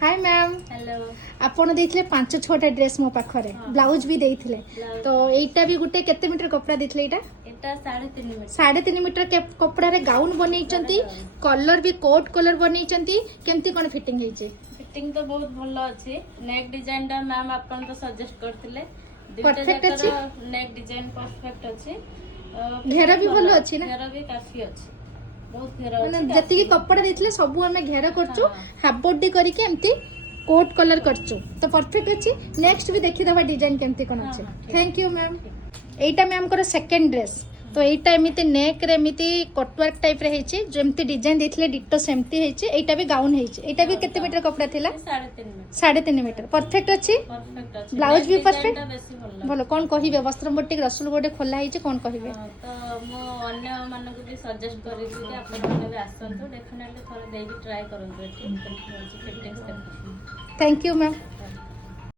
hi ma'am hello आपण देथिले 5-6टा dress मो पाखरे ब्लाउज भी देथिले तो एटा भी गुटे केते मीटर कपड़ा देथिले एटा एटा 3.5 मीटर 3.5 मीटर के कपड़ा रे गाउन बनेइचंती कलर भी कोट कलर बनेइचंती केमती कोन फिटिंग हेची फिटिंग तो बहुत भलो अछि नेक डिजाइन दा मैम आपन तो सजेस्ट करथिले परफेक्ट अछि नेक डिजाइन परफेक्ट अछि घेरा भी भलो अछि ना घेरा भी काफी अछि बहुत घेरा माने अछि जति की कपड़ा देथिले सब हमें घेरा करचो हाफ बॉडी करी के एमती कोट कलर करचो तो परफेक्ट अछि नेक्स्ट भी देखि दबा डिजाइन केमती कोन अछि thank you ma'am Etah ma'am को सेकंड ड्रेस तो एटा एमिति नेक रे एमिति कटवर्क टाइप रे हेची जेमती डिजाइन देथिले डिटो सेमती हेची एटा भी गाउन हेची एटा भी केते मीटर कपड़ा थिला 3.5 मीटर परफेक्ट अछि परफेक्ट अछि ब्लाउज भी परफेक्ट बेसी भलो भलो कोन कहिबे वस्त्र बोटिक रसुल गोटे खोला हेची कोन कहिबे तो मो अन्य मानक भी सजेस्ट करिबी कि आपण माने भी आसंतु डेफिनेटली थोड़ा देबी ट्राई करंतु एठी फिटिंग्स देखो थैंक यू मैम